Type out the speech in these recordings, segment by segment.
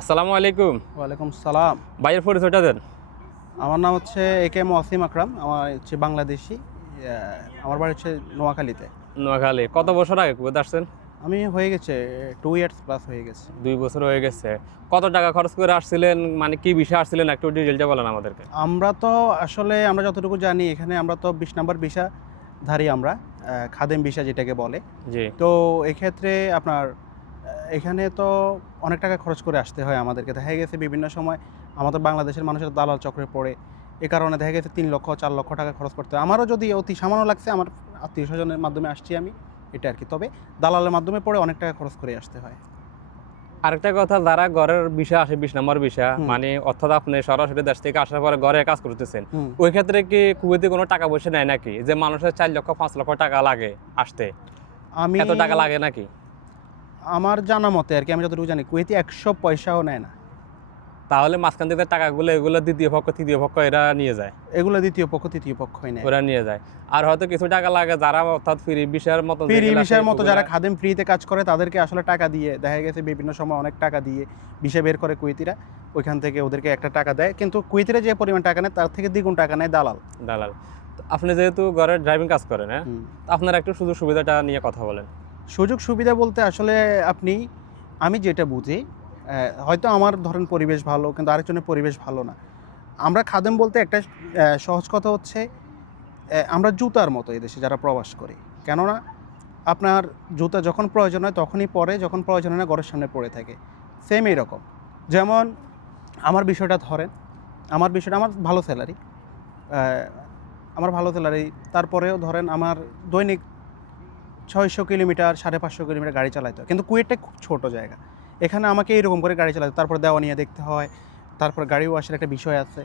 আসসালামু আলাইকুম। ওয়ালাইকুম সালাম। ভাইয়ের পরিচয়টা দেন। আমার নাম হচ্ছে এ কে এম ওয়াসিম আকরাম আমার হচ্ছে বাংলাদেশি আমার বাড়ি হচ্ছে নোয়াখালীতে। নোয়াখালী কত বছর আগে কুয়েত আসছেন? আমি হয়ে গেছে টু ইয়ার্স প্লাস হয়ে গেছে। দুই বছর হয়ে গেছে। কত টাকা খরচ করে আসছিলেন? মানে কি বিষয়ে আসছিলেন? একটু ডিটেলটা বলেন আমাদেরকে। আমরা তো আসলে আমরা যতটুকু জানি এখানে আমরা তো বিশ নম্বর ভিসা ধারী আমরা খাদেম ভিসা যেটাকে বলে। জি। তো এক্ষেত্রে আপনার এখানে তো অনেক টাকা খরচ করে আসতে হয় আমাদেরকে। দেখা গেছে বিভিন্ন সময় আমাদের বাংলাদেশের মানুষের দালাল চক্রে পড়ে। এ কারণে দেখা গেছে তিন লক্ষ চার লক্ষ টাকা খরচ করতে হয়। আমারও যদি অতি সামান্য লাগছে আমার আত্মীয় স্বজনের মাধ্যমে আসছি আমি এটা আর কি তবে দালালের মাধ্যমে পড়ে অনেক টাকা খরচ করে আসতে হয়। আরেকটা কথা যারা ঘরের বিষয় আসে বিশ নম্বর বিষয় মানে অর্থাৎ আপনি সরাসরি দেশ থেকে আসার পরে ঘরে কাজ করতেছেন ওই ক্ষেত্রে কি কুয়েতে কোনো টাকা পয়সা নেয় নাকি? যে মানুষের চার লক্ষ পাঁচ লক্ষ টাকা লাগে আসতে। আমি এত টাকা লাগে নাকি? আমার জানা মতে আর কি আমি যতটুকু জানি কুয়েতি একশো পয়সাও নেয় না। তাহলে মাঝখান থেকে টাকাগুলো এগুলো দ্বিতীয় পক্ষ তৃতীয় পক্ষ এরা নিয়ে যায়। এগুলো দ্বিতীয় পক্ষ তৃতীয় পক্ষই নেয়। ওরা নিয়ে যায়। আর হয়তো কিছু টাকা লাগে যারা অর্থাৎ ফ্রি বিষয়ের মতো ফ্রি বিষয়ের মতো যারা খাদেম ফ্রিতে কাজ করে তাদেরকে আসলে টাকা দিয়ে দেখা গেছে বিভিন্ন সময় অনেক টাকা দিয়ে বিষে বের করে কুয়েতিরা। ওইখান থেকে ওদেরকে একটা টাকা দেয়। কিন্তু কুয়েতিরা যে পরিমাণ টাকা নেয় তার থেকে দ্বিগুণ টাকা নেয় দালাল। দালাল। আপনি যেহেতু ঘরে ড্রাইভিং কাজ করেন হ্যাঁ। আপনার একটু সুযোগ সুবিধাটা নিয়ে কথা বলেন। সুযোগ সুবিধা বলতে আসলে আপনি, আমি যেটা বুঝি হয়তো আমার ধরেন পরিবেশ ভালো, কিন্তু আরেকজনের পরিবেশ ভালো না। আমরা খাদেম বলতে একটা সহজ কথা হচ্ছে আমরা জুতার মতো এদেশে যারা প্রবাস করি। কেননা, আপনার জুতা যখন প্রয়োজন হয় তখনই পরে, যখন প্রয়োজন হয় না ঘরের সামনে পড়ে থাকে। সেম এইরকম। যেমন, আমার বিষয়টা ধরেন, আমার বিষয়টা, আমার ভালো স্যালারি আমার ভালো স্যালারি তারপরেও ধরেন আমার দৈনিক ছয়শো কিলোমিটার সাড়ে পাঁচশো কিলোমিটার গাড়ি চালাতে হয়। কিন্তু কুয়েটটা খুব ছোট জায়গা। এখানে আমাকে এরকম করে গাড়ি চালাতে তারপর দেওয়া নিয়ে দেখতে হয়। তারপর গাড়ি ওয়াশের একটা বিষয় আছে।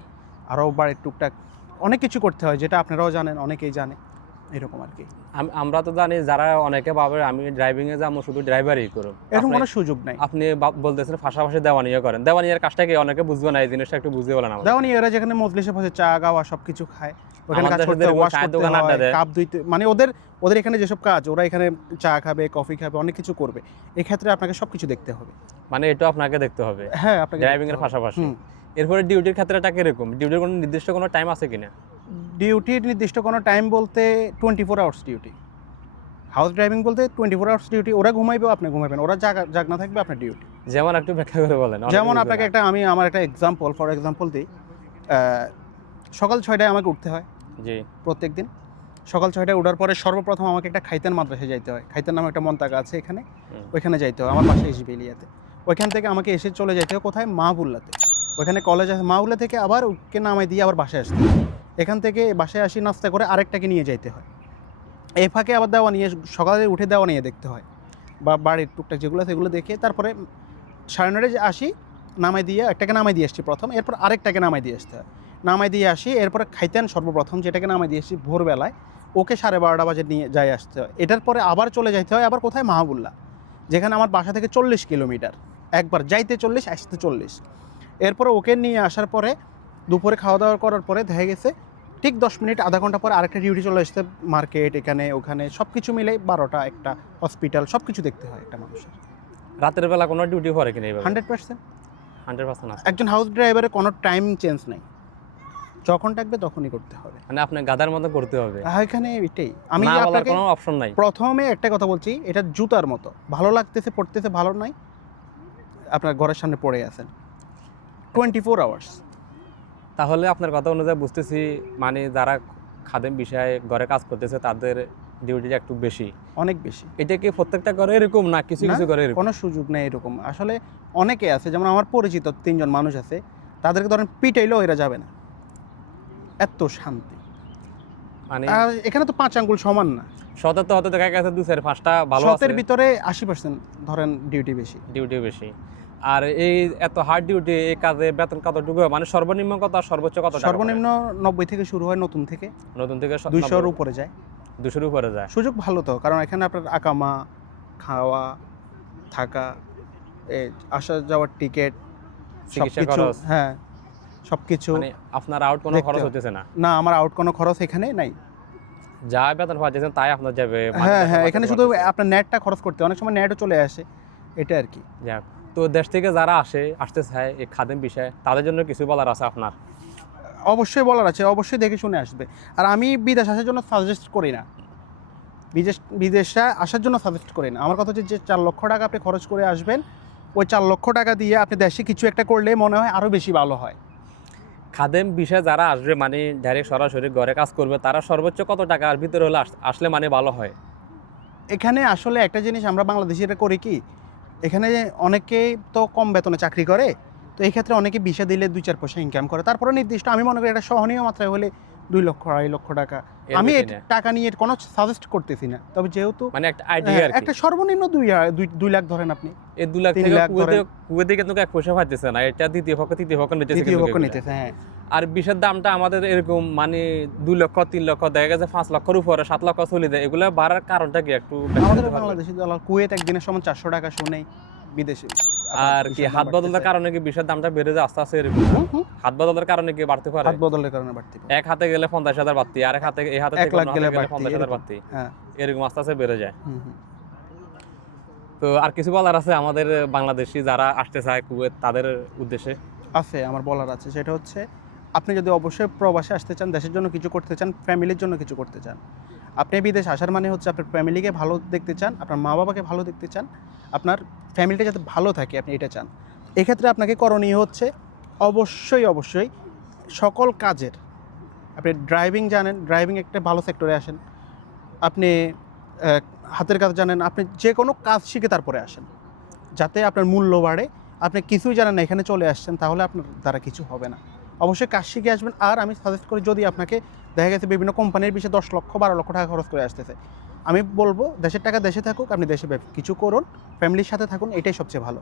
আরও বাড়ির টুকটাক। অনেক কিছু করতে হয় যেটা আপনারাও জানেন অনেকেই জানে। এরকম আর কি। আম- আমরা তো জানি যারা অনেকে ভাবে আমি ড্রাইভিং এ যাব শুধু ড্রাইভারই করুন এরকম কোনো সুযোগ নাই। আপনি বা- বলতেছেন পাশাপাশি দেওয়ানিয়া করেন। দেওয়ানিয়ার কাজটা কি? অনেকে বুঝবে না এই জিনিসটা একটু বুঝিয়ে বলেন আমাদের। দেওয়া নিয়ে যেখানে মজলিসে বসে চা গাওয়া সব কিছু খায়। ওখানে কাজ করতে ওয়াশ করতে হয় কাপ ধুইতে মানে ওদের ওদের এখানে যেসব কাজ ওরা এখানে চা খাবে কফি খাবে অনেক কিছু করবে। এক্ষেত্রে আপনাকে সব কিছু দেখতে হবে। মানে এটা আপনাকে দেখতে হবে। হ্যাঁ আপনাকে ড্রাইভিং এর পাশাপাশি। এরপরে ডিউটির ক্ষেত্রেটা কীরকম? ডিউটির কোনো নির্দিষ্ট কোনো টাইম আছে কিনা? ডিউটির নির্দিষ্ট কোনো টাইম বলতে twenty four hours duty house driving বলতে টোয়েন্টি ফোর আওয়ার্স ডিউটি ওরা ঘুমাইবে আপনি ঘুমাবেন। ওরা জাগ জাগ না থাকবে আপনার ডিউটি যেমন একটু ব্যাখ্যা করে বলেন যেমন আপনাকে একটা আমি আমার একটা এক্সাম্পল ফর এক্সাম্পল দিই। সকাল ছয়টায় আমাকে উঠতে হয়। জি। প্রত্যেক দিন সকাল ছয়টায় ওঠার পরে সর্বপ্রথম আমাকে একটা খাইতান মাদ্রাসায় যাইতে হয়। খাইতান নামে একটা মন্তাকা আছে এখানে। ওইখানে যাইতে হয়। আমার পাশে এসে বেলিয়াতে ওইখান থেকে আমাকে এসে চলে যাইতে হয় কোথায়? মাহবুল্লাতে। ওইখানে কলেজ আছে মাহবুল্লা থেকে আবার ওকে নামাই দিয়ে আবার বাসায় আসতে এখান থেকে বাসায় আসি নাস্তা করে আরেকটাকে নিয়ে যাইতে হয়। এ ফাঁকে আবার দেওয়া নিয়ে সকালে উঠে দেওয়া নিয়ে দেখতে হয়। বা বাড়ির টুকটাক যেগুলো সেগুলো দেখে তারপরে সাড়ে নটায় আসি নামাই দিয়ে একটাকে নামাই দিয়ে আসছি প্রথম। এরপর আরেকটাকে নামাই দিয়ে আসতে হয়। নামাই দিয়ে আসি এরপরে খাইতেন সর্বপ্রথম যেটাকে নামাই দিয়ে আসি ভোরবেলায়। ওকে সাড়ে বারোটা বাজে নিয়ে যাই আসতে হয়। এটার পরে আবার চলে যাইতে হয় আবার কোথায়? মাহবুল্লাহ যেখানে আমার বাসা থেকে চল্লিশ কিলোমিটার। একবার যাইতে চল্লিশ আসতে চল্লিশ। এরপরে ওকে নিয়ে আসার পরে দুপুরে খাওয়া দাওয়া করার পরে দেখা গেছে ঠিক দশ মিনিট আধা ঘণ্টা পরে আরেকটা ডিউটি চলে আসতে মার্কেট এখানে ওখানে সব কিছু মিলে বারোটা একটা হসপিটাল সব কিছু দেখতে হয় একটা মানুষের। রাতের বেলা কোনো ডিউটি পড়ে কিনা হান্ড্রেড পার্সেন্ট হান্ড্রেড পার্সেন্ট একজন হাউস ড্রাইভারের কোনো টাইম চেঞ্জ নেই। যখন ডাকবে তখনই করতে হবে। মানে আপনি গাদার মতো করতে হবে। আর এখানে এটাই। আমি আপনাকে কোনো অপশন নাই। প্রথমে একটা কথা বলছি এটা জুতার মতো। ভালো লাগতেছে পড়তেছে ভালো নাই। আপনার ঘরের সামনে পড়ে আছেন। টোয়েন্টি ফোর আওয়ার্স তাহলে আপনার কথা অনুযায়ী বুঝতেছি মানে যারা খাদেম বিষয়ে ঘরে কাজ করতেছে তাদের ডিউটিটা একটু বেশি। অনেক বেশি। এটা কি প্রত্যেকটা ঘরে এরকম না কিছু কিছু ঘরে এরকম? কোনো সুযোগ নেই এরকম। আসলে অনেকে আছে যেমন আমার পরিচিত তিনজন মানুষ আছে তাদেরকে ধরেন পিটাইলেও এরা যাবে না। এত শান্তি। মানে এখানে তো পাঁচ আঙ্গুল সমান না। শতের তো হতে দেখা গেছে দু চার পাঁচটা ভালো শতের ভিতরে আশি পার্সেন্ট ধরেন ডিউটি বেশি। ডিউটি বেশি। আর এই এত হার্ড ডিউটি এই কাজে বেতন কতটুকু? মানে সর্বনিম্ন কত আর সর্বোচ্চ কত সর্বনিম্ন নব্বই থেকে শুরু হয় নতুন থেকে। নতুন থেকে দুইশোর উপরে যায়। দুশোর উপরে যায়। সুযোগ ভালো তো কারণ এখানে আপনার আকামা খাওয়া থাকা আসা যাওয়ার টিকিট হ্যাঁ। সবকিছু মানে আপনার আউট কোনো খরচ হতেছে না? না আমার আউট কোনো খরচ এখানে নাই। যা বেতন পাচ্ছেন তাই আপনার যাবে হ্যাঁ হ্যাঁ এখানে শুধু আপনার নেটটা খরচ করতে অনেক সময় নেটও চলে আসে এটা আর কি। যাক তো দেশ থেকে যারা আসে আসতে চায় এই খাদেম বিষয়ে তাদের জন্য কিছু বলার আছে আপনার? অবশ্যই বলার আছে অবশ্যই দেখে শুনে আসবে। আর আমি বিদেশ আসার জন্য সাজেস্ট করি না। বিদেশ বিদেশে আসার জন্য সাজেস্ট করি না। আমার কথা হচ্ছে যে চার লক্ষ টাকা আপনি খরচ করে আসবেন ওই চার লক্ষ টাকা দিয়ে আপনি দেশে কিছু একটা করলে মনে হয় আরও বেশি ভালো হয়। খাদেম বিষয়ে যারা আসবে মানে ডাইরেক্ট সরাসরি ঘরে কাজ করবে, তারা সর্বোচ্চ কত টাকার ভিতরে হলে আসলে মানে ভালো হয়? এখানে আসলে একটা জিনিস আমরা বাংলাদেশিরা করি কি, এখানে অনেকে তো কম বেতনে চাকরি করে, তো এই ক্ষেত্রে অনেকে বিষে দিলে দুই চার পয়সা ইনকাম করে। তারপরে নির্দিষ্ট, আমি মনে করি এটা সহনীয় মাত্রায় হলে দুই লক্ষ আড়াই লক্ষ টাকা। আমি। টাকা নিয়ে কোনো সাজেস্ট করতেছি না। তবে যেহেতু মানে একটা আইডিয়া হ্যাঁ, কি। একটা সর্বনিম্ন দুই দুই দুই লাখ ধরেন আপনি। এই দু লাখ থেকে কুয়েতে কিন্তু এক পয়সা পাইতেছে না। এটা দ্বিতীয় পক্ষ তৃতীয় পক্ষ নিতেছে দ্বিতীয় কিন্তু পক্ষ নিতেছে হ্যাঁ। আর বিষের দামটা আমাদের এরকম মানে দুই লক্ষ তিন লক্ষ দেখা গেছে পাঁচ লক্ষর উপরে সাত লক্ষ চলে যায়। এগুলো বাড়ার কারণটা কি একটু আমাদের বাংলাদেশে কুয়েত একদিনের সমান চারশো টাকা শুনেই বিদেশে। আর কি হাত বদলের কারণে কি বিষের দামটা বেড়ে যায়? আস্তে আস্তে এরকম। হাত বদলের কারণে কি বাড়তে পারে? হাত বদলের কারণে বাড়তে পারে। এক হাতে গেলে পঞ্চাশ হাজার বাড়তি আর এক হাতে এই হাতে এক লাখ গেলে পঞ্চাশ হাজার বাড়তি। হ্যাঁ। এরকম আস্তে আস্তে বেড়ে যায়। তো আর কিছু বলার আছে আমাদের বাংলাদেশি যারা আসতে চায় কুয়েত তাদের উদ্দেশ্যে? আছে আমার বলার আছে। সেটা হচ্ছে আপনি যদি অবশ্যই প্রবাসে আসতে চান দেশের জন্য কিছু করতে চান ফ্যামিলির জন্য কিছু করতে চান আপনি বিদেশ আসার মানে হচ্ছে আপনার ফ্যামিলিকে ভালো দেখতে চান, আপনার মা বাবাকে ভালো দেখতে চান, আপনার ফ্যামিলিটা যাতে ভালো থাকে আপনি এটা চান। এক্ষেত্রে আপনাকে করণীয় হচ্ছে অবশ্যই অবশ্যই সকল কাজের, আপনি ড্রাইভিং জানেন ড্রাইভিং একটা ভালো সেক্টরে আসেন। আপনি হাতের কাজ জানেন, আপনি যে কোনো কাজ শিখে তারপরে আসেন। যাতে আপনার মূল্য বাড়ে। আপনি কিছুই জানেন না, এখানে চলে আসছেন, তাহলে আপনার দ্বারা কিছু হবে না। অবশ্যই কাজ শিখে আসবেন। আর আমি সাজেস্ট করি যদি আপনাকে দেখা গেছে বিভিন্ন কোম্পানির বিষয়ে দশ লক্ষ বারো লক্ষ টাকা খরচ করে আসতেছে। আমি বলব দেশের টাকা দেশে থাকুক আপনি দেশে কিছু করুন ফ্যামিলির সাথে থাকুন এটাই সবচেয়ে ভালো।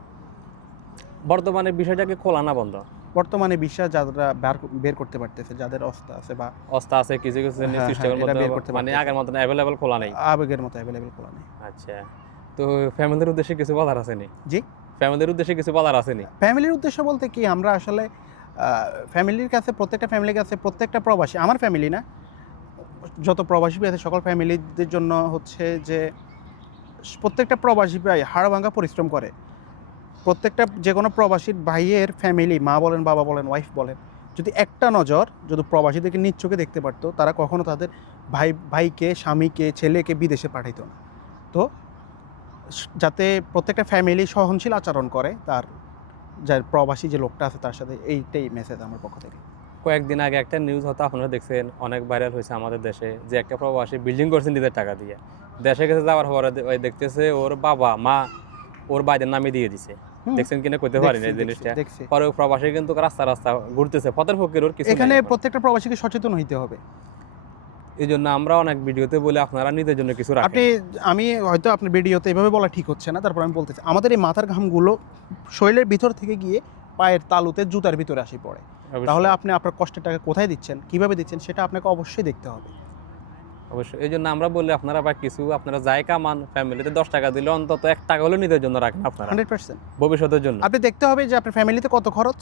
বর্তমানে বিষয়টাকে খোলা না বন্ধ? বর্তমানে বিশ্বাস যারা বের করতে পারতেছে যাদের অস্তা আছে বা অস্তা আছে কিছু কিছু হ্যাঁ, হ্যাঁ, সিস্টেমের এটা বের করতে মানে আগের মতন অ্যাভেলেবল খোলা নেই। আবেগের মতো অ্যাভেলেবেল খোলা নেই। আচ্ছা তো ফ্যামিলির উদ্দেশ্যে কিছু বলার আছে নি? জি? ফ্যামিলির উদ্দেশ্যে কিছু বলার আছে নি? ফ্যামিলির উদ্দেশ্য বলতে কি আমরা আসলে ফ্যামিলির কাছে, প্রত্যেকটা ফ্যামিলির কাছে, প্রত্যেকটা প্রবাসী, আমার ফ্যামিলি না, যত প্রবাসী আছে, সকল ফ্যামিলিদের জন্য হচ্ছে যে প্রত্যেকটা প্রবাসী ভাই হাড় ভাঙা পরিশ্রম করে। প্রত্যেকটা যে কোনো প্রবাসীর ভাইয়ের ফ্যামিলি, মা বলেন, বাবা বলেন ওয়াইফ বলেন, যদি একটা নজর যদি প্রবাসীদেরকে চোখে দেখতে পারতো, তারা কখনো তাদের ভাই, ভাইকে, স্বামীকে, ছেলেকে বিদেশে পাঠাইতো না। তো যাতে প্রত্যেকটা ফ্যামিলি সহনশীল আচরণ করে তার যার প্রবাসী যে লোকটা আছে তার সাথে এইটাই মেসেজ আমার পক্ষ থেকে। কয়েকদিন আগে একটা নিউজ হয়তো আপনারা দেখছেন অনেক ভাইরাল হয়েছে আমাদের দেশে যে একটা প্রবাসী বিল্ডিং করছে নিজের টাকা দিয়ে। দেশে গেছে যাওয়ার পরে ওই দেখতেছে ওর বাবা মা ওর বাইদের নামে দিয়ে দিছে। দেখছেন কিনা কইতে পারি না জিনিসটা। পরে প্রবাসী কিন্তু রাস্তা রাস্তা ঘুরতেছে পথের ফকির ওর কিছু এখানে। প্রত্যেকটা প্রবাসীকে সচেতন হইতে হবে। এই জন্য আমরা অনেক ভিডিওতে বলি আপনারা নিজের জন্য কিছু আপনি আমি হয়তো আপনার ভিডিওতে এভাবে বলা ঠিক হচ্ছে না তারপর আমি বলতেছি আমাদের এই মাথার ঘামগুলো শরীরের ভিতর থেকে গিয়ে পায়ের তালুতে জুতার ভিতরে আসি পড়ে। তাহলে আপনি আপনার কষ্টের টাকা কোথায় দিচ্ছেন কীভাবে দিচ্ছেন সেটা আপনাকে অবশ্যই দেখতে হবে। অবশ্যই এই জন্য আমরা বলি আপনারা বা কিছু আপনারা যাই কামান ফ্যামিলিতে দশ টাকা দিলে অন্তত এক টাকা হলে নিজের জন্য রাখেন আপনারা। Hundred percent. ভবিষ্যতের জন্য। আপনি দেখতে হবে যে আপনার ফ্যামিলিতে কত খরচ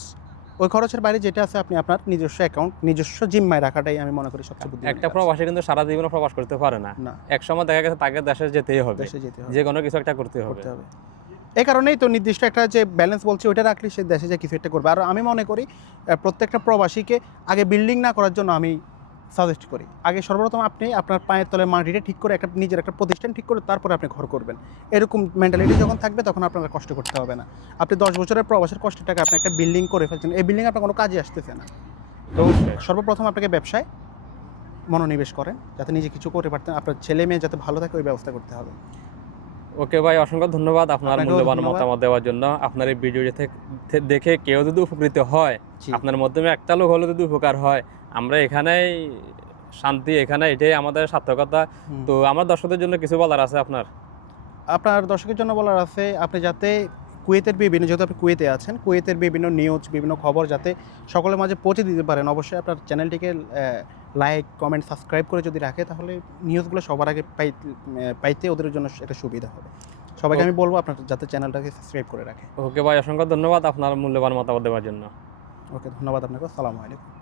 ওই খরচের বাইরে যেটা আছে আপনি আপনার নিজস্ব অ্যাকাউন্ট নিজস্ব জিম্মায় রাখাটাই আমি মনে করি সবচেয়ে বুদ্ধি একটা প্রবাসী কিন্তু সারা জীবন প্রবাস করতে পারে না। এক সময় দেখা গেছে তাকে দেশে যেতেই হবে। দেশে যেতে হবে। যে কোনো কিছু একটা করতে হবে। করতে হবে। এই কারণেই তো নির্দিষ্ট একটা যে ব্যালেন্স বলছি ওইটা রাখলে সে দেশে যে কিছু একটা করবে। আর আমি মনে করি প্রত্যেকটা প্রবাসীকে আগে বিল্ডিং না করার জন্য আমি সাজেস্ট করি। আগে সর্বপ্রথম আপনি আপনার পায়ের তলে মাটিটা ঠিক করে একটা নিজের একটা প্রতিষ্ঠান ঠিক করে তারপরে আপনি ঘর করবেন। এরকম মেন্টালিটি যখন থাকবে তখন আপনার কষ্ট করতে হবে না। আপনি দশ বছরের প্রবাসের কষ্টের টাকা আপনি একটা বিল্ডিং করে ফেলছেন এই বিল্ডিং আপনার কোনো কাজে আসতেছে না। তো সর্বপ্রথম আপনাকে ব্যবসায় মনোনিবেশ করেন যাতে নিজে কিছু করতে পারতেন। আপনার ছেলে মেয়ে যাতে ভালো থাকে ওই ব্যবস্থা করতে হবে। ওকে ভাই অসংখ্য ধন্যবাদ আপনার মূল্যবান মতামত দেওয়ার জন্য। আপনার এই ভিডিওটি দেখে কেউ যদি উপকৃত হয় আপনার মাধ্যমে একটা লোক হলে যদি উপকার হয় আমরা এখানেই শান্তি এখানে এটাই আমাদের সার্থকতা। তো আমার দর্শকদের জন্য কিছু বলার আছে আপনার? আপনার দর্শকের জন্য বলার আছে আপনি যাতে কুয়েতের বিভিন্ন যেহেতু আপনি কুয়েতে আছেন কুয়েতের বিভিন্ন নিউজ বিভিন্ন খবর যাতে সকলের মাঝে পৌঁছে দিতে পারেন অবশ্যই আপনার চ্যানেলটিকে লাইক কমেন্ট সাবস্ক্রাইব করে যদি রাখে তাহলে নিউজগুলো সবার আগে পাইতে ওদের জন্য একটা সুবিধা হবে। সবাইকে আমি বলব আপনার যাতে চ্যানেলটাকে সাবস্ক্রাইব করে রাখে। ওকে ভাই অসংখ্য ধন্যবাদ আপনার মূল্যবান মতামত দেওয়ার জন্য। ওকে ধন্যবাদ আপনাকে। আসসালামু আলাইকুম।